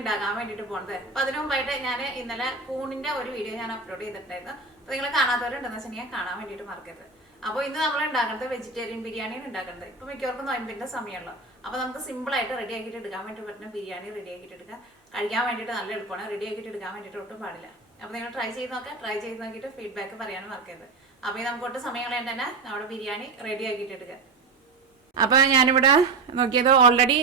ഉണ്ടാക്കാൻ വേണ്ടിയിട്ട് പോകുന്നത്. അപ്പോൾ അതിനു മുമ്പായിട്ട് ഞാൻ ഇന്നലെ കൂണിന്റെ ഒരു വീഡിയോ ഞാൻ അപ്ലോഡ് ചെയ്തിട്ടുണ്ടായിരുന്നു. അപ്പോൾ നിങ്ങൾ കാണാത്തവരുണ്ടെന്ന് വെച്ചിട്ടുണ്ടെങ്കിൽ കാണാൻ വേണ്ടിയിട്ട് മറക്കരുത്. അപ്പോൾ ഇന്ന് നമ്മൾ ഉണ്ടാക്കുന്നത് വെജിറ്റേറിയൻ ബിരിയാണിയാണ് ഉണ്ടാക്കുന്നത്. ഇപ്പോൾ മിക്കവർക്കും നോയമ്പിന്റെ സമയമുള്ളൂ. അപ്പോൾ നമുക്ക് സിമ്പിൾ ആയിട്ട് റെഡി ആക്കിയിട്ട് എടുക്കാൻ വേണ്ടി പറ്റുന്ന ബിരിയാണി റെഡി ആക്കിയിട്ട് എടുക്കാം. കഴിക്കാൻ വേണ്ടിയിട്ട് നല്ല എളുപ്പമാണ്. റെഡി ആക്കിയിട്ട് എടുക്കാൻ വേണ്ടിയിട്ട് ഒട്ടും പാടില്ല. അപ്പോൾ നിങ്ങൾ ട്രൈ ചെയ്ത് നോക്കാം. ട്രൈ ചെയ്ത് നോക്കിയിട്ട് ഫീഡ്ബാക്ക് പറയാനും മറക്കരുത്. അപ്പോൾ നമുക്ക് ഒട്ടും സമയം കളയാൻ തന്നെ നമ്മുടെ ബിരിയാണി റെഡി ആക്കിയിട്ട് എടുക്കുക. അപ്പോൾ ഞാനിവിടെ നോക്കിയത് ഓൾറെഡി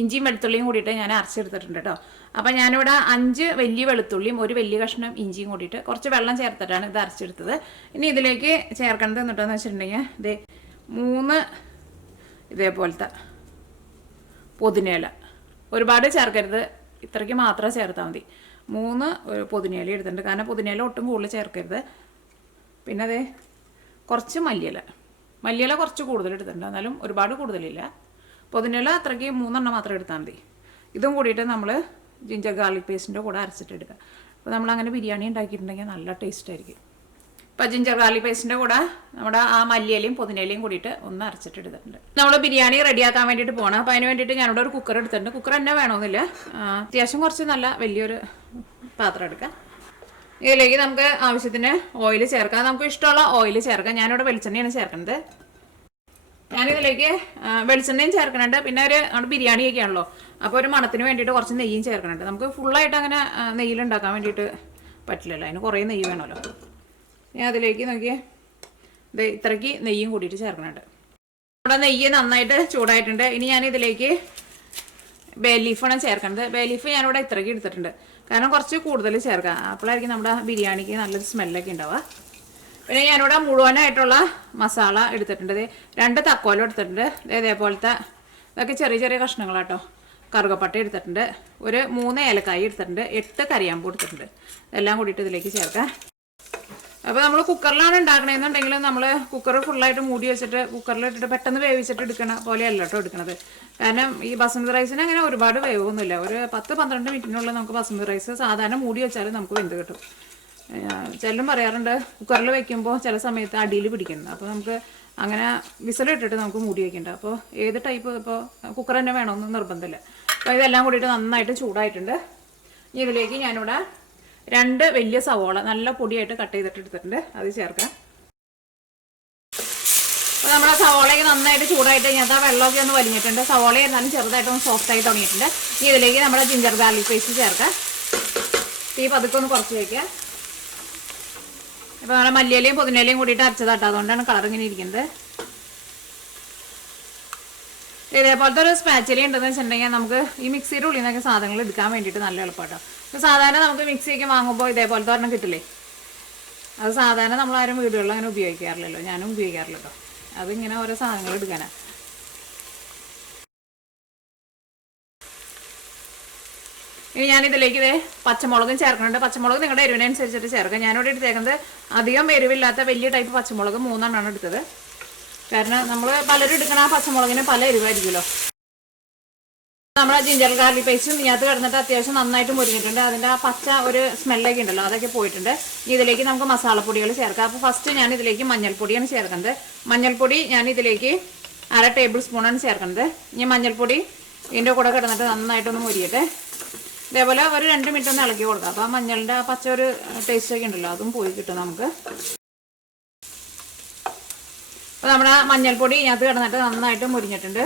ഇഞ്ചിയും വെളുത്തുള്ളിയും കൂടിയിട്ട് ഞാൻ അരച്ചെടുത്തിട്ടുണ്ട് കേട്ടോ. അപ്പോൾ ഞാനിവിടെ 5 വലിയ വെളുത്തുള്ളിയും ഒരു വലിയ കഷ്ണം ഇഞ്ചിയും കൂടിയിട്ട് കുറച്ച് വെള്ളം ചേർത്തിട്ടാണ് ഇത് അരച്ചെടുത്തത്. ഇനി ഇതിലേക്ക് ചേർക്കേണ്ടത് എന്നിട്ടെന്ന് വെച്ചിട്ടുണ്ടെങ്കിൽ ഇത് 3 ഇതേപോലത്തെ പുതിനയില, ഒരുപാട് ചേർക്കരുത്, ഇത്രയ്ക്ക് മാത്രം ചേർത്താൽ മതി. 3 പുതിനയില എടുത്തിട്ടുണ്ട്, കാരണം പുതിനയില ഒട്ടും കൂടുതൽ ചേർക്കരുത്. പിന്നെ അതേ കുറച്ച് മല്ലിയില കുറച്ച് കൂടുതൽ എടുത്തിട്ടുണ്ട്, എന്നാലും ഒരുപാട് കൂടുതലില്ല. പുതിനയില അത്രയ്ക്ക് 3 എണ്ണം മാത്രം എടുത്താൽ മതി. ഇതും കൂടിയിട്ട് നമ്മൾ ജിഞ്ചർ ഗാർലിക് പേസ്റ്റിൻ്റെ കൂടെ അരച്ചിട്ടെടുക്കുക. അപ്പോൾ നമ്മളങ്ങനെ ബിരിയാണി ഉണ്ടാക്കിയിട്ടുണ്ടെങ്കിൽ നല്ല ടേസ്റ്റ് ആയിരിക്കും. ഇപ്പോൾ ജിഞ്ചർ ഗാർലിക് പേസ്റ്റിൻ്റെ കൂടെ നമ്മുടെ ആ മല്ലിയിലയും പുതിനയിലയും കൂടിയിട്ട് ഒന്ന് അരച്ചിട്ടെടുത്തിട്ടുണ്ട്. നമ്മൾ ബിരിയാണി റെഡിയാക്കാൻ വേണ്ടിയിട്ട് പോകണം. അപ്പോൾ അതിന് വേണ്ടിയിട്ട് ഞാനിവിടെ ഒരു കുക്കർ എടുത്തിട്ടുണ്ട്. കുക്കർ തന്നെ വേണമെന്നില്ല, അത്യാവശ്യം കുറച്ച് നല്ല വലിയൊരു പാത്രം എടുക്കാം. ഇതിലേക്ക് നമുക്ക് ആവശ്യത്തിന് ഓയിൽ ചേർക്കാം. നമുക്ക് ഇഷ്ടമുള്ള ഓയിൽ ചേർക്കാം. ഞാനിവിടെ വെളിച്ചെണ്ണയാണ് ചേർക്കുന്നത്. ഞാനിതിലേക്ക് വെളിച്ചെണ്ണയും ചേർക്കുന്നുണ്ട്. പിന്നെ നമ്മുടെ ബിരിയാണിയൊക്കെ ആണല്ലോ, അപ്പോൾ ഒരു മണത്തിന് വേണ്ടിയിട്ട് കുറച്ച് നെയ്യും ചേർക്കുന്നുണ്ട്. നമുക്ക് ഫുള്ളായിട്ട് അങ്ങനെ നെയ്യിലുണ്ടാക്കാൻ വേണ്ടിയിട്ട് പറ്റില്ലല്ലോ, അതിന് കുറേ നെയ്യ് വേണമല്ലോ. ഞാൻ അതിലേക്ക് നോക്കിയേ ഇത് ഇത്രയ്ക്ക് നെയ്യും കൂടിയിട്ട് ചേർക്കുന്നുണ്ട്. നമ്മുടെ നെയ്യ് നന്നായിട്ട് ചൂടായിട്ടുണ്ട്. ഇനി ഞാനിതിലേക്ക് ബേ ലീഫാണ് ചേർക്കുന്നത്. ബേ ലീഫ് ഞാനിവിടെ ഇത്രയ്ക്ക് എടുത്തിട്ടുണ്ട്, കാരണം കുറച്ച് കൂടുതൽ ചേർക്കാം. അപ്പോഴായിരിക്കും നമ്മുടെ ബിരിയാണിക്ക് നല്ലൊരു സ്മെല്ലൊക്കെ ഉണ്ടാവുക. പിന്നെ ഞാനിവിടെ മുഴുവനായിട്ടുള്ള മസാല എടുത്തിട്ടുണ്ട്. 2 തക്കോലം എടുത്തിട്ടുണ്ട്, ഇതേപോലത്തെ ഇതൊക്കെ ചെറിയ ചെറിയ കഷ്ണങ്ങളാട്ടോ. കറുകപ്പട്ട എടുത്തിട്ടുണ്ട്, ഒരു 3 ഏലക്കായ എടുത്തിട്ടുണ്ട്, 8 കരിയാമ്പൂ എടുത്തിട്ടുണ്ട്. ഇതെല്ലാം കൂടിയിട്ട് ഇതിലേക്ക് ചേർക്കാം. അപ്പോൾ നമ്മൾ കുക്കറിലാണ് ഉണ്ടാക്കണമെന്നുണ്ടെങ്കിൽ നമ്മൾ കുക്കർ ഫുള്ളായിട്ട് മൂടി വെച്ചിട്ട് കുക്കറിലിട്ടിട്ട് പെട്ടെന്ന് വേവിച്ചിട്ട് എടുക്കണ പോലെയല്ല കേട്ടോ എടുക്കണത്. കാരണം ഈ ബസുമതി റൈസിന് അങ്ങനെ ഒരുപാട് വേവൊന്നുമില്ല. ഒരു 10-12 മിനിറ്റിനുള്ളിൽ നമുക്ക് ബസുമതി റൈസ് സാധാരണ മൂടി വെച്ചാൽ നമുക്ക് വെന്ത് കിട്ടും. ചിലരും പറയാറുണ്ട് കുക്കറിൽ വെക്കുമ്പോൾ ചില സമയത്ത് അടിയിൽ പിടിക്കുന്നത്. അപ്പോൾ നമുക്ക് അങ്ങനെ വിസിലിട്ടിട്ട് നമുക്ക് മൂടി വയ്ക്കണ്ട. അപ്പോൾ ഏത് ടൈപ്പ് ഇപ്പോൾ കുക്കർ തന്നെ വേണമെന്ന് നിർബന്ധമില്ല. അപ്പോൾ ഇതെല്ലാം കൂടിയിട്ട് നന്നായിട്ട് ചൂടായിട്ടുണ്ട്. ഇനി ഇതിലേക്ക് ഞാനിവിടെ 2 വലിയ സവോള നല്ല പൊടിയായിട്ട് കട്ട് ചെയ്തിട്ട് എടുത്തിട്ടുണ്ട്, അത് ചേർക്കാം. അപ്പോൾ നമ്മുടെ സവോളയൊക്കെ നന്നായിട്ട് ചൂടായിട്ട് ഞാൻ ആ വെള്ളമൊക്കെ ഒന്ന് വലിഞ്ഞിട്ടുണ്ട്. സവോള എന്നാലും ചെറുതായിട്ടൊന്ന് സോഫ്റ്റായി തുടങ്ങിയിട്ടുണ്ട്. ഇനി ഇതിലേക്ക് നമ്മുടെ ജിഞ്ചർ ഗാർലിക് പേസ്റ്റ് ചേർക്കാം. തീ പതുക്കെ ഒന്ന് കുറച്ച് വയ്ക്കുക. ഇപ്പോൾ നമ്മുടെ മല്ലിയിലയും പുതിനയിലയും കൂടിയിട്ട് അരച്ചതാട്ടോ, അതുകൊണ്ടാണ് കളർ ഇങ്ങനെ ഇരിക്കുന്നത്. ഇതേപോലത്തെ ഒരു സ്പാച്ചില ഉണ്ടെന്ന് വെച്ചിട്ടുണ്ടെങ്കിൽ നമുക്ക് ഈ മിക്സിയുടെ ഉള്ളിൽ നിന്നൊക്കെ സാധനങ്ങൾ എടുക്കാൻ വേണ്ടിയിട്ട് നല്ല എളുപ്പമാട്ടോ. ഇപ്പോൾ സാധാരണ നമുക്ക് മിക്സിയൊക്കെ വാങ്ങുമ്പോൾ ഇതേപോലത്തെ ഒരെണ്ണം കിട്ടില്ലേ, അത് സാധാരണ നമ്മളാരും വീടുകളിൽ അങ്ങനെ ഉപയോഗിക്കാറില്ലല്ലോ, ഞാനും ഉപയോഗിക്കാറില്ല കേട്ടോ. അതിങ്ങനെ ഓരോ സാധനങ്ങൾ എടുക്കാനാണ്. ഇനി ഞാനിതിലേക്ക് പച്ചമുളകും ചേർക്കുന്നുണ്ട്. പച്ചമുളക് നിങ്ങളുടെ എരിവിനനുസരിച്ചിട്ട് ചേർക്കാം. ഞാനിവിടെ എടുത്തേക്കുന്നത് അധികം എരിവില്ലാത്ത വലിയ ടൈപ്പ് പച്ചമുളക് 3 എണ്ണമാണ് എടുത്തത്. കാരണം നമ്മൾ പലരും എടുക്കണ ആ പച്ചമുളകിന് പല എരിവായിരിക്കുമല്ലോ. നമ്മുടെ ജിഞ്ചർ ഗാർലിക് പേസ്റ്റും ഇതിനകത്ത് കിടന്നിട്ട് അത്യാവശ്യം നന്നായിട്ട് മുരിഞ്ഞിട്ടുണ്ട്. അതിൻ്റെ ആ പച്ച ഒരു സ്മെല്ലൊക്കെ ഉണ്ടല്ലോ, അതൊക്കെ പോയിട്ടുണ്ട്. ഇതിലേക്ക് നമുക്ക് മസാലപ്പൊടികൾ ചേർക്കാം. അപ്പോൾ ഫസ്റ്റ് ഞാൻ ഇതിലേക്ക് മഞ്ഞൾപ്പൊടിയാണ് ചേർക്കുന്നത്. മഞ്ഞൾപ്പൊടി ഞാൻ ഇതിലേക്ക് 1/2 ടേബിൾ സ്പൂണാണ് ചേർക്കുന്നത്. ഇനി മഞ്ഞൾപ്പൊടി ഇതിൻ്റെ കൂടെ കിടന്നിട്ട് നന്നായിട്ടൊന്ന് മുരിയട്ടെ. ഇതേപോലെ ഒരു 2 മിനിറ്റ് ഒന്ന് ഇളക്കി കൊടുക്കാം. അപ്പോൾ ആ മഞ്ഞളുടെ ആ പച്ച ഒരു ടേസ്റ്റൊക്കെ ഉണ്ടല്ലോ, അതും പോയി കിട്ടും നമുക്ക്. അപ്പോൾ നമ്മുടെ മഞ്ഞൾപ്പൊടി ഇതിനകത്ത് കിടന്നിട്ട് നന്നായിട്ട് മുരിഞ്ഞിട്ടുണ്ട്.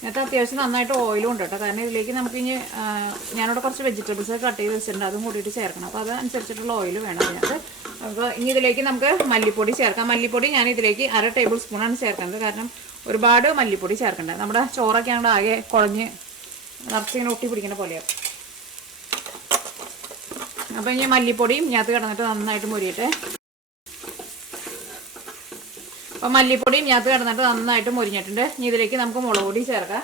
ഇതിനകത്ത് അത്യാവശ്യം നന്നായിട്ട് ഓയിലും ഉണ്ട് കേട്ടോ, കാരണം ഇതിലേക്ക് നമുക്ക് ഇനി ഞാനിവിടെ കുറച്ച് വെജിറ്റബിൾസ് കട്ട് ചെയ്ത് വെച്ചിട്ടുണ്ട്, അതും കൂടിയിട്ട് ചേർക്കണം. അപ്പോൾ അതനുസരിച്ചിട്ടുള്ള ഓയിൽ വേണം ഇതിനകത്ത്. അപ്പോൾ ഇനി ഇതിലേക്ക് നമുക്ക് മല്ലിപ്പൊടി ചേർക്കാം. മല്ലിപ്പൊടി ഞാൻ ഇതിലേക്ക് 1/2 ടേബിൾ സ്പൂണാണ് ചേർക്കുന്നത്, കാരണം ഒരുപാട് മല്ലിപ്പൊടി ചേർക്കേണ്ടത്. നമ്മുടെ ചോറൊക്കെ അങ്ങോട്ട് ആകെ കുഴഞ്ഞ് നിറച്ചിങ്ങനെ ഒട്ടി പിടിക്കുന്ന പോലെയാണ്. അപ്പോൾ ഇനി മല്ലിപ്പൊടിയും ഇതിനകത്ത് കിടന്നിട്ട് നന്നായിട്ട് മുരിയട്ടെ. അപ്പോൾ മല്ലിപ്പൊടിയും ഇതിനകത്ത് കിടന്നിട്ട് നന്നായിട്ട് മുരിഞ്ഞിട്ടുണ്ട്. ഇനി ഇതിലേക്ക് നമുക്ക് മുളക് പൊടി ചേർക്കാം.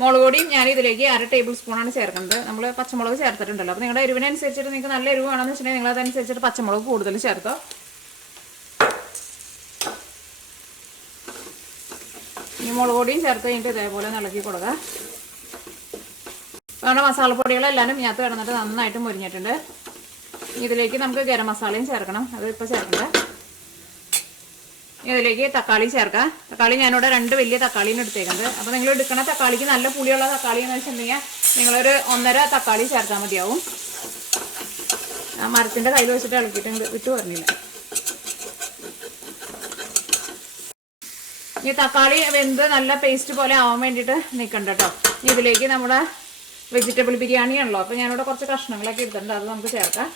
മുളക് പൊടിയും ഞാൻ ഇതിലേക്ക് 1/2 ടേബിൾ സ്പൂണാണ് ചേർക്കുന്നത്. നമ്മൾ പച്ചമുളക് ചേർത്തിട്ടുണ്ടല്ലോ, അപ്പോൾ നിങ്ങളുടെ എരിവിനനുസരിച്ചിട്ട് നിങ്ങൾക്ക് നല്ല എരിവ് വേണമെന്ന് വെച്ചിട്ടുണ്ടെങ്കിൽ നിങ്ങളതനുസരിച്ചിട്ട് പച്ചമുളക് കൂടുതൽ ചേർത്തോ. ഈ മുളക് പൊടിയും ചേർത്ത് കഴിഞ്ഞിട്ട് ഇതേപോലെ ഇളക്കി കൊടുക്കുക. അപ്പോൾ നമ്മുടെ മസാലപ്പൊടികളെല്ലാം ഇതിനകത്ത് കിടന്നിട്ട് നന്നായിട്ട് മുരിഞ്ഞിട്ടുണ്ട്. ഇതിലേക്ക് നമുക്ക് ഗരം മസാലയും ചേർക്കണം, അത് ഇപ്പോൾ ചേർക്കണ്ട. ഇതിലേക്ക് തക്കാളി ചേർക്കാം. തക്കാളി ഞാനിവിടെ 2 വലിയ തക്കാളിയാണ് എടുത്തേക്കുന്നത്. അപ്പോൾ നിങ്ങൾ എടുക്കുന്ന തക്കാളിക്ക് നല്ല പുളിയുള്ള തക്കാളി എന്ന് വെച്ചിട്ടുണ്ടെങ്കിൽ നിങ്ങളൊരു 1.5 തക്കാളി ചേർത്താൽ മതിയാവും. മരത്തിൻ്റെ കയ്യിൽ വെച്ചിട്ട് ഇളക്കിയിട്ട് വിട്ടു പറഞ്ഞില്ല. ഈ തക്കാളി വെന്ത് നല്ല പേസ്റ്റ് പോലെ ആവാൻ വേണ്ടിയിട്ട് നിൽക്കണ്ട കേട്ടോ. ഇതിലേക്ക് നമ്മുടെ വെജിറ്റബിൾ ബിരിയാണിയാണല്ലോ, അപ്പോൾ ഞാനിവിടെ കുറച്ച് കഷ്ണങ്ങളൊക്കെ എടുത്തിട്ടുണ്ട്, അത് നമുക്ക് ചേർക്കാം.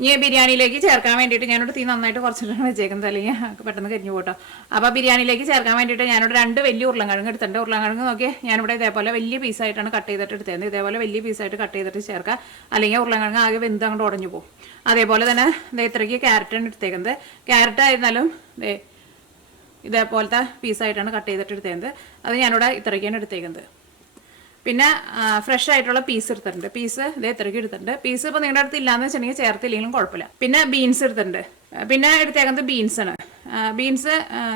ഇനി ബിരിയാണിയിലേക്ക് ചേർക്കാൻ വേണ്ടിയിട്ട് ഞാനിവിടെ തീ നന്നായിട്ട് കുറച്ചിട്ടാണ് വെച്ചേക്കുന്നത്, അല്ലെങ്കിൽ പെട്ടെന്ന് കരിഞ്ഞു പോട്ടോ. അപ്പോൾ ബിരിയാണിയിലേക്ക് ചേർക്കാൻ വേണ്ടിയിട്ട് ഞാനിവിടെ 2 വലിയ ഉരുളൻകിഴങ്ങ് എടുത്തിട്ടുണ്ട്. ഉരുളൻകിഴങ്ങ് നോക്കി ഞാനിവിടെ ഇതേപോലെ വലിയ പീസായിട്ടാണ് കട്ട് ചെയ്തിട്ട് എടുത്തത്. ഇതേപോലെ വലിയ പീസായിട്ട് കട്ട് ചെയ്തിട്ട് ചേർക്കുക, അല്ലെങ്കിൽ ഉരുളൻകിഴങ്ങ് ആകെ വെന്ത് അങ്ങോട്ട് ഉടഞ്ഞു പോകും. അതേപോലെ തന്നെ ഇത്രയ്ക്ക് ക്യാരറ്റാണ് എടുത്തേക്കുന്നത്. ക്യാരറ്റ് ആയിരുന്നാലും ഇതേപോലത്തെ പീസായിട്ടാണ് കട്ട് ചെയ്തിട്ട് എടുത്തേക്കുന്നത്. അത് ഞാനിവിടെ ഇത്രയ്ക്കാണ് എടുത്തേക്കുന്നത്. പിന്നെ ഫ്രഷ് ആയിട്ടുള്ള പീസ് എടുത്തിട്ടുണ്ട്. പീസ് ഇത്രയ്ക്ക് എടുത്തിട്ടുണ്ട്. പീസ് ഇപ്പോൾ നിങ്ങളുടെ അടുത്ത് ഇല്ലാന്ന് വെച്ചിട്ടുണ്ടെങ്കിൽ ചേർത്തില്ലെങ്കിലും കുഴപ്പമില്ല. പിന്നെ ബീൻസ് എടുത്തിട്ടുണ്ട്. പിന്നെ എടുത്തേക്കുന്നത് ബീൻസാണ്. ബീൻസ്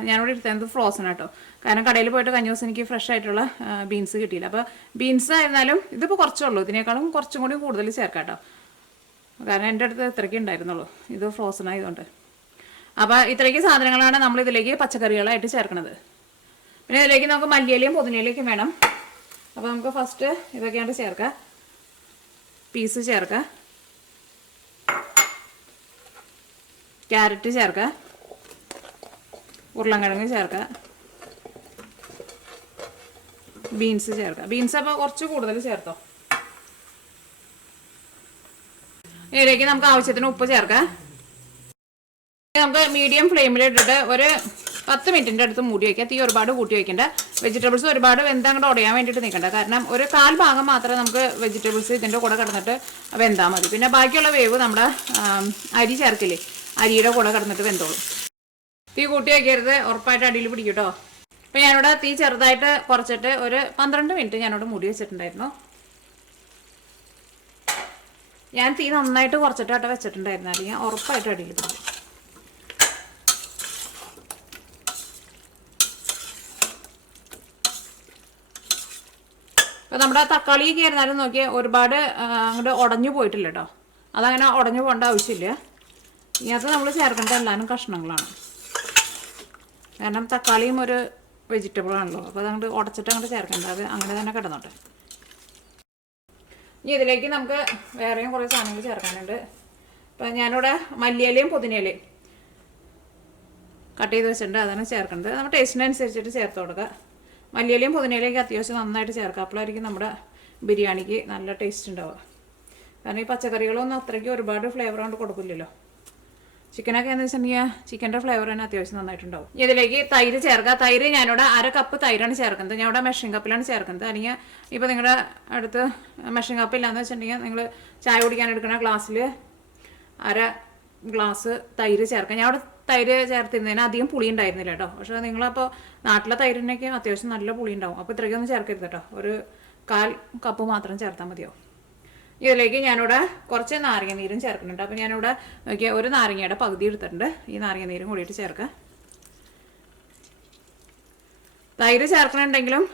ഞാനിവിടെ എടുത്തേക്കുന്നത് ഫ്രോസൺ ആട്ടോ, കാരണം കടയിൽ പോയിട്ട് കഴിഞ്ഞ ദിവസം എനിക്ക് ഫ്രഷ് ആയിട്ടുള്ള ബീൻസ് കിട്ടിയില്ല. അപ്പോൾ ബീൻസ് ആയിരുന്നാലും ഇതിപ്പോൾ കുറച്ചുള്ളൂ, ഇതിനേക്കാളും കുറച്ചും കൂടി കൂടുതൽ ചേർക്കാം കേട്ടോ, കാരണം എൻ്റെ അടുത്ത് ഇത്രയ്ക്ക് ഉണ്ടായിരുന്നുള്ളൂ. ഇത് ഫ്രോസൺ ആയതുകൊണ്ട്. അപ്പോൾ ഇത്രയ്ക്ക് സാധനങ്ങളാണ് നമ്മൾ ഇതിലേക്ക് പച്ചക്കറികളായിട്ട് ചേർക്കുന്നത്. പിന്നെ ഇതിലേക്ക് നമുക്ക് മല്ലിയിലയും പുതിനയിലയും വേണം. അപ്പോൾ നമുക്ക് ഫസ്റ്റ് ഇതൊക്കെയാണ് ചേർക്കാം. പീസ് ചേർക്കാം, ക്യാരറ്റ് ചേർക്കാം, ഉരുളൻകിഴങ്ങ് ചേർക്കാം, ബീൻസ് ചേർക്കാം. ബീൻസ് അപ്പോൾ കുറച്ച് കൂടുതൽ ചേർത്തോ. ഇതിലേക്ക് നമുക്ക് ആവശ്യത്തിന് ഉപ്പ് ചേർക്കാം. നമുക്ക് മീഡിയം ഫ്ലെയിമിൽ ഇട്ടിട്ട് ഒരു 10 മിനിറ്റിൻ്റെ അടുത്ത് മൂടി വയ്ക്കുക. തീ ഒരുപാട് കൂട്ടി വയ്ക്കേണ്ട. വെജിറ്റബിൾസ് ഒരുപാട് വെന്തങ്ങോട്ട് ഉടയാൻ വേണ്ടിയിട്ട് നിൽക്കണ്ട, കാരണം ഒരു 1/4 ഭാഗം മാത്രമേ നമുക്ക് വെജിറ്റബിൾസ് ഇതിൻ്റെ കൂടെ കിടന്നിട്ട് വെന്താൽ മതി. പിന്നെ ബാക്കിയുള്ള വേവ് നമ്മുടെ അരി ചേർക്കില്ലേ, അരിയുടെ കൂടെ കിടന്നിട്ട് വെന്തോളും. തീ കൂട്ടി വയ്ക്കരുത്, ഉറപ്പായിട്ട് അടിയിൽ പിടിക്കും കേട്ടോ. അപ്പോൾ ഞാനിവിടെ തീ ചെറുതായിട്ട് കുറച്ചിട്ട് ഒരു 12 മിനിറ്റ് ഞാനിവിടെ മൂടി വെച്ചിട്ടുണ്ടായിരുന്നു. ഞാൻ തീ നന്നായിട്ട് കുറച്ചിട്ടായിട്ട് വെച്ചിട്ടുണ്ടായിരുന്നു, അല്ലെങ്കിൽ ഉറപ്പായിട്ട് അടിയിൽ പിടിക്കും. അപ്പോൾ നമ്മുടെ തക്കാളിയൊക്കെ ആയിരുന്നാലും നോക്കിയാൽ ഒരുപാട് അങ്ങോട്ട് ഉടഞ്ഞു പോയിട്ടില്ല കേട്ടോ. അതങ്ങനെ ഉടഞ്ഞു പോകേണ്ട ആവശ്യമില്ല. ഇതിനകത്ത് നമ്മൾ ചേർക്കേണ്ട എല്ലാവരും കഷ്ണങ്ങളാണ്, കാരണം തക്കാളിയും ഒരു വെജിറ്റബിൾ ആണല്ലോ. അപ്പോൾ അതങ്ങോട്ട് ഉടച്ചിട്ട് അങ്ങോട്ട് ചേർക്കേണ്ട, അത് അങ്ങനെ തന്നെ കിടന്നോട്ടെ. ഇനി ഇതിലേക്ക് നമുക്ക് വേറെയും കുറേ സാധനങ്ങൾ ചേർക്കാനുണ്ട്. അപ്പം ഞാനിവിടെ മല്ലിയിലയും പുതിനയിലയും കട്ട് ചെയ്ത് വെച്ചിട്ടുണ്ട്, അതാണ് ചേർക്കേണ്ടത്. നമ്മുടെ ടേസ്റ്റിനനുസരിച്ചിട്ട് ചേർത്ത് കൊടുക്കുക. മല്ലിയിലയും പുതിനയിലേക്ക് അത്യാവശ്യം നന്നായിട്ട് ചേർക്കുക, അപ്പോഴായിരിക്കും നമ്മുടെ ബിരിയാണിക്ക് നല്ല ടേസ്റ്റ് ഉണ്ടാവുക. കാരണം ഈ പച്ചക്കറികളൊന്നും അത്രയ്ക്ക് ഒരുപാട് ഫ്ലേവർ കൊണ്ട് കൊടുക്കില്ലല്ലോ. ചിക്കനൊക്കെ എന്ന് വെച്ചിട്ടുണ്ടെങ്കിൽ ചിക്കൻ്റെ ഫ്ലേവർ തന്നെ അത്യാവശ്യം നന്നായിട്ടുണ്ടാവും. ഇതിലേക്ക് തൈര് ചേർക്കുക. തൈര് ഞാനിവിടെ 1/2 കപ്പ് തൈരാണ് ചേർക്കുന്നത്. ഞാൻ ഇവിടെ മെഷറിംഗ് കപ്പിലാണ് ചേർക്കുന്നത്. അല്ലെങ്കിൽ ഇപ്പോൾ നിങ്ങളുടെ അടുത്ത് മെഷറിംഗ് കപ്പ് ഇല്ലാന്ന് വെച്ചിട്ടുണ്ടെങ്കിൽ നിങ്ങൾ ചായ കുടിക്കാൻ എടുക്കുന്ന ഗ്ലാസ്സിൽ 1/2 ഗ്ലാസ് തൈര് ചേർക്കാം. ഞാൻ അവിടെ തൈര് ചേർത്തിരുന്നതിന് അധികം പുളി ഉണ്ടായിരുന്നില്ല കേട്ടോ. പക്ഷേ നിങ്ങളപ്പോൾ നാട്ടിലെ തൈരിനൊക്കെ അത്യാവശ്യം നല്ല പുളി ഉണ്ടാവും. അപ്പോൾ ഇത്രയ്ക്കൊന്നും ചേർക്കരുത് കേട്ടോ, ഒരു 1/4 കപ്പ് മാത്രം ചേർത്താൽ മതിയാവും. ഇതിലേക്ക് ഞാനിവിടെ കുറച്ച് നാരങ്ങ നീരും ചേർക്കുന്നുണ്ട്. അപ്പോൾ ഞാനിവിടെ നോക്കിയാൽ ഒരു നാരങ്ങയുടെ പകുതി എടുത്തിട്ടുണ്ട്. ഈ നാരങ്ങ നീരും കൂടിയിട്ട് ചേർക്കാം. തൈര് ചേർക്കണമെങ്കിലും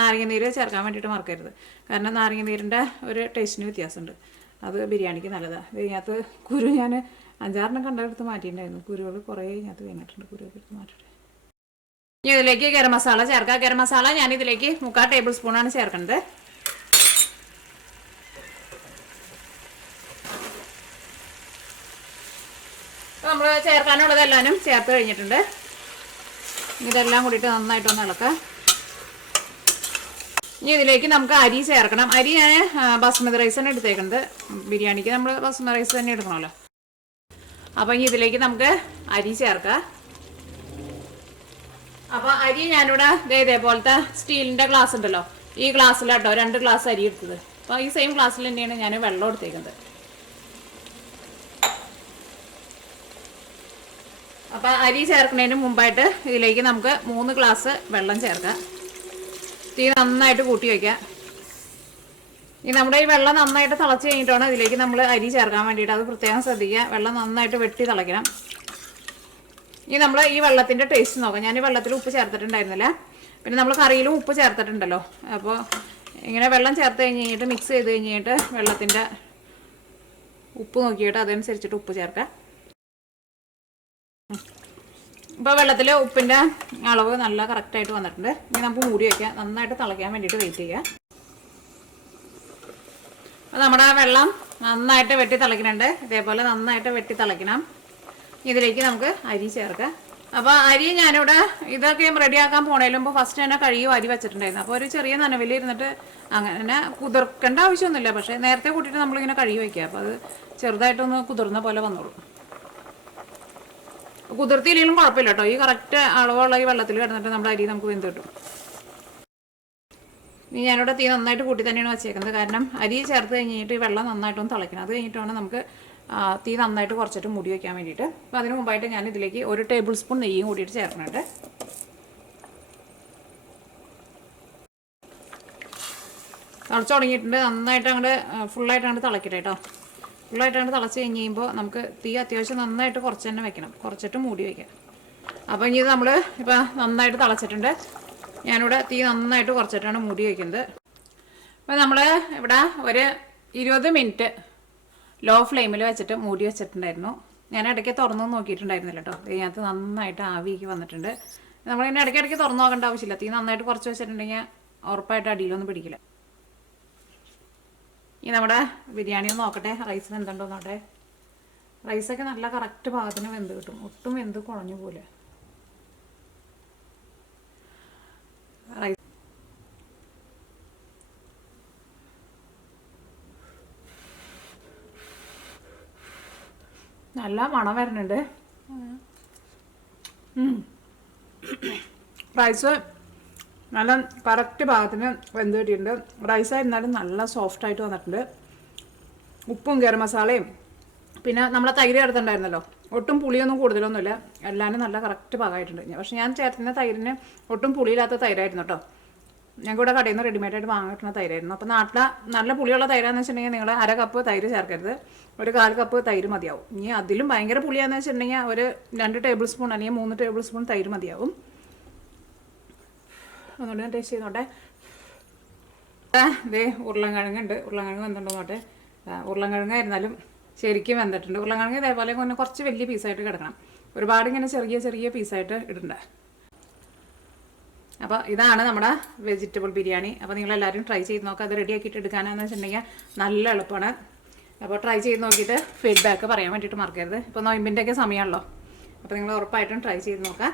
നാരങ്ങ നീര് ചേർക്കാൻ വേണ്ടിയിട്ട് മറക്കരുത്, കാരണം നാരങ്ങ നീരിൻ്റെ ഒരു ടേസ്റ്റിന് വ്യത്യാസമുണ്ട്, അത് ബിരിയാണിക്ക് നല്ലതാണ്. ഇതിനകത്ത് കുരു ഞാൻ 5-6 കണ്ടെടുത്ത് മാറ്റിയിട്ടുണ്ടായിരുന്നു. കുരുകൾ കുറേ ഇതിനകത്ത് കഴിഞ്ഞിട്ടുണ്ട്, കുരുവൊക്കെ എടുത്ത് മാറ്റിയിട്ട്. ഇനി ഇതിലേക്ക് ഗരം മസാല ചേർക്കാം. ഗരം മസാല ഞാൻ ഇതിലേക്ക് 3/4 ടേബിൾ സ്പൂണാണ് ചേർക്കുന്നത്. നമ്മൾ ചേർക്കാനുള്ളതെല്ലാനും ചേർത്ത് കഴിഞ്ഞിട്ടുണ്ട്. ഇതെല്ലാം കൂടിയിട്ട് നന്നായിട്ടൊന്ന് ഇളക്കാം. ഇനി ഇതിലേക്ക് നമുക്ക് അരി ചേർക്കണം. അരി ഞാൻ ബസ്മതി റൈസാണ് എടുത്തേക്കുന്നത്. ബിരിയാണിക്ക് നമ്മൾ ബസ്മതി റൈസ് തന്നെ എടുക്കണമല്ലോ. അപ്പോൾ ഇനി ഇതിലേക്ക് നമുക്ക് അരി ചേർക്കാം. അപ്പോൾ അരി ഞാനിവിടെ ഇതേപോലത്തെ സ്റ്റീലിൻ്റെ ഗ്ലാസ് ഉണ്ടല്ലോ, ഈ ഗ്ലാസ്സിലാട്ടോ 2 ഗ്ലാസ് അരി എടുത്തത്. അപ്പോൾ ഈ സെയിം ഗ്ലാസ്സിൽ തന്നെയാണ് ഞാൻ വെള്ളം എടുത്തേക്കുന്നത്. അപ്പോൾ അരി ചേർക്കുന്നതിന് മുമ്പായിട്ട് ഇതിലേക്ക് നമുക്ക് 3 ഗ്ലാസ് വെള്ളം ചേർക്കാം. തീ നന്നായിട്ട് കൂട്ടി വയ്ക്കാം. ഇനി നമ്മുടെ ഈ വെള്ളം നന്നായിട്ട് തിളച്ച് കഴിഞ്ഞിട്ടാണ് ഇതിലേക്ക് നമ്മൾ അരി ചേർക്കാൻ വേണ്ടിയിട്ട്, അത് പ്രത്യേകം ശ്രദ്ധിക്കുക. വെള്ളം നന്നായിട്ട് വെട്ടി തിളയ്ക്കണം. ഇനി നമ്മൾ ഈ വെള്ളത്തിൻ്റെ ടേസ്റ്റ് നോക്കാം. ഞാൻ ഈ വെള്ളത്തിൽ ഉപ്പ് ചേർത്തിട്ടുണ്ടായിരുന്നില്ല, പിന്നെ നമ്മൾ കറിയിലും ഉപ്പ് ചേർത്തിട്ടുണ്ടല്ലോ. അപ്പോൾ ഇങ്ങനെ വെള്ളം ചേർത്ത് കഴിഞ്ഞിട്ട് മിക്സ് ചെയ്ത് കഴിഞ്ഞിട്ട് വെള്ളത്തിൻ്റെ ഉപ്പ് നോക്കിയിട്ട് അതനുസരിച്ചിട്ട് ഉപ്പ് ചേർക്കാം. ഇപ്പോൾ വെള്ളത്തിൽ ഉപ്പിൻ്റെ അളവ് നല്ല കറക്റ്റായിട്ട് വന്നിട്ടുണ്ട്. ഇനി നമുക്ക് മൂടി വയ്ക്കാം, നന്നായിട്ട് തിളയ്ക്കാൻ വേണ്ടിയിട്ട് വെയിറ്റ് ചെയ്യാം. അപ്പോൾ നമ്മുടെ വെള്ളം നന്നായിട്ട് വെട്ടി തിളയ്ക്കുന്നുണ്ട്. ഇതേപോലെ നന്നായിട്ട് വെട്ടി തിളയ്ക്കണം. ഇതിലേക്ക് നമുക്ക് അരി ചേർക്കാം. അപ്പോൾ അരി ഞാനിവിടെ ഇതൊക്കെ റെഡിയാക്കാൻ പോണേലും മുമ്പ് ഫസ്റ്റ് തന്നെ കഴുകി അരി വെച്ചിട്ടുണ്ടായിരുന്നു. അപ്പോൾ ഒരു ചെറിയ നനവിലിരുന്നിട്ട് അങ്ങനെ കുതിർക്കേണ്ട ആവശ്യമൊന്നുമില്ല. പക്ഷേ നേരത്തെ കൂട്ടിയിട്ട് നമ്മളിങ്ങനെ കഴുകി വയ്ക്കുക. അപ്പോൾ അത് ചെറുതായിട്ടൊന്ന് കുതിർന്ന പോലെ വന്നോളൂ. കുതിർത്തിയില്ലെങ്കിലും കുഴപ്പമില്ല കേട്ടോ. ഈ കറക്റ്റ് അളവുള്ള ഈ വെള്ളത്തിൽ കിടന്നിട്ട് നമ്മുടെ അരി നമുക്ക് വെന്ത് കിട്ടും. ഇനി ഞാനിവിടെ തീ നന്നായിട്ട് കൂട്ടി തന്നെയാണ് വെച്ചേക്കുന്നത്. കാരണം അരി ചേർത്ത് കഴിഞ്ഞിട്ട് ഈ വെള്ളം നന്നായിട്ടൊന്ന് തിളയ്ക്കണം. അത് കഴിഞ്ഞിട്ടാണ് നമുക്ക് തീ നന്നായിട്ട് കുറച്ചിട്ട് മൂടി വയ്ക്കാൻ വേണ്ടിയിട്ട്. അപ്പോൾ അതിന് മുമ്പായിട്ട് ഞാൻ ഇതിലേക്ക് 1 ടേബിൾ സ്പൂൺ നെയ്യും കൂടിയിട്ട് ചേർക്കുന്നുണ്ട്. തിളച്ച് തുടങ്ങിയിട്ടുണ്ട്. നന്നായിട്ട് അങ്ങോട്ട് ഫുള്ളായിട്ട് അങ്ങോട്ട് തിളക്കട്ടെ കേട്ടോ. ഫുള്ളായിട്ട് അങ്ങോട്ട് തിളച്ച് കഴിഞ്ഞ് കഴിയുമ്പോൾ നമുക്ക് തീ അത്യാവശ്യം നന്നായിട്ട് കുറച്ച് തന്നെ വെക്കണം. കുറച്ചിട്ട് മൂടി വയ്ക്കാം. അപ്പോൾ ഇനി ഇത് നമ്മൾ ഇപ്പോൾ നന്നായിട്ട് തിളച്ചിട്ടുണ്ട്. ഞാനിവിടെ തീ നന്നായിട്ട് കുറച്ചിട്ടാണ് മൂടി വയ്ക്കുന്നത്. അപ്പോൾ നമ്മൾ ഇവിടെ ഒരു 20 മിനിറ്റ് ലോ ഫ്ലെയിമിൽ വെച്ചിട്ട് മൂടി വെച്ചിട്ടുണ്ടായിരുന്നു. ഞാൻ ഇടയ്ക്ക് തുറന്നു നോക്കിയിട്ടുണ്ടായിരുന്നില്ല കേട്ടോ. ഇതിനകത്ത് നന്നായിട്ട് ആവിക്ക് വന്നിട്ടുണ്ട്. നമ്മളിങ്ങനെ ഇടയ്ക്കിടയ്ക്ക് തുറന്നു നോക്കേണ്ട ആവശ്യമില്ല. തീ നന്നായിട്ട് കുറച്ച് വെച്ചിട്ടുണ്ടെങ്കിൽ ഉറപ്പായിട്ട് അടിയിലൊന്നും പിടിക്കില്ല. ഇനി നമ്മുടെ ബിരിയാണി ഒന്ന് നോക്കട്ടെ, റൈസ് വെന്തുണ്ടോ നോട്ടെ. റൈസൊക്കെ നല്ല കറക്റ്റ് പാകത്തിന് വെന്ത് കിട്ടും. ഒട്ടും വെന്ത് കുഴഞ്ഞു പോലെ. റൈസ് നല്ല മണം വരുന്നുണ്ട്. റൈസ് നല്ല കറക്റ്റ് പാകത്തിന് വെന്ത് കിട്ടിയിട്ടുണ്ട്. റൈസ് ആയിരുന്നാലും നല്ല സോഫ്റ്റായിട്ട് വന്നിട്ടുണ്ട്. ഉപ്പും ഗരം മസാലയും പിന്നെ നമ്മളെ തൈര് ചേർത്തിട്ടുണ്ടായിരുന്നല്ലോ. ഒട്ടും പുളിയൊന്നും കൂടുതലൊന്നുമില്ല. എല്ലാവരും നല്ല കറക്റ്റ് പാകമായിട്ടുണ്ട്. പക്ഷെ ഞാൻ ചേർത്തുന്ന തൈരിന് ഒട്ടും പുളിയില്ലാത്ത തൈരായിരുന്നു കേട്ടോ. ഞങ്ങൾക്ക് ഇവിടെ കടയിൽ നിന്ന് റെഡിമെയ്ഡായിട്ട് വാങ്ങിയിട്ടുള്ള തൈരായിരുന്നു. അപ്പോൾ നാട്ടിലെ നല്ല പുളിയുള്ള തൈരാന്ന് വെച്ചിട്ടുണ്ടെങ്കിൽ നിങ്ങൾ 1/2 കപ്പ് തൈര് ചേർക്കരുത്. ഒരു 1/4 കപ്പ് തൈര് മതിയാവും. ഇനി അതിലും ഭയങ്കര പുളിയാന്ന് വെച്ചിട്ടുണ്ടെങ്കിൽ ഒരു 2 ടേബിൾ സ്പൂൺ അല്ലെങ്കിൽ 3 ടേബിൾ സ്പൂൺ തൈര് മതിയാവും. ഒന്നുകൂടി ടേസ്റ്റ് ചെയ്തോട്ടെ. ഇതേ ഉരുളൻകിഴങ്ങുണ്ട്. ഉരുളൻകിഴങ്ങ് വെന്തുണ്ടോ നോട്ടെ. ഉരുളൻകിഴങ്ങായിരുന്നാലും ശരിക്കും വെന്തിട്ടുണ്ട്. ഉരുളൻകിഴങ്ങ് ഇതേപോലെ കുറച്ച് വലിയ പീസായിട്ട് കിടക്കണം. ഒരുപാട് ഇങ്ങനെ ചെറിയ ചെറിയ പീസായിട്ട് ഇടണ്ട. അപ്പോൾ ഇതാണ് നമ്മുടെ വെജിറ്റബിൾ ബിരിയാണി. അപ്പോൾ നിങ്ങളെല്ലാവരും ട്രൈ ചെയ്ത് നോക്കുക. അത് റെഡി ആക്കിയിട്ട് എടുക്കാനാണെന്ന് വെച്ചിട്ടുണ്ടെങ്കിൽ നല്ല എളുപ്പമാണ്. അപ്പോൾ ട്രൈ ചെയ്ത് നോക്കിയിട്ട് ഫീഡ്ബാക്ക് പറയാൻ വേണ്ടിയിട്ട് മറക്കരുത്. ഇപ്പോൾ നോയമ്പിൻ്റെയൊക്കെ സമയമാണല്ലോ. അപ്പോൾ നിങ്ങൾ ഉറപ്പായിട്ടും ട്രൈ ചെയ്ത് നോക്കുക.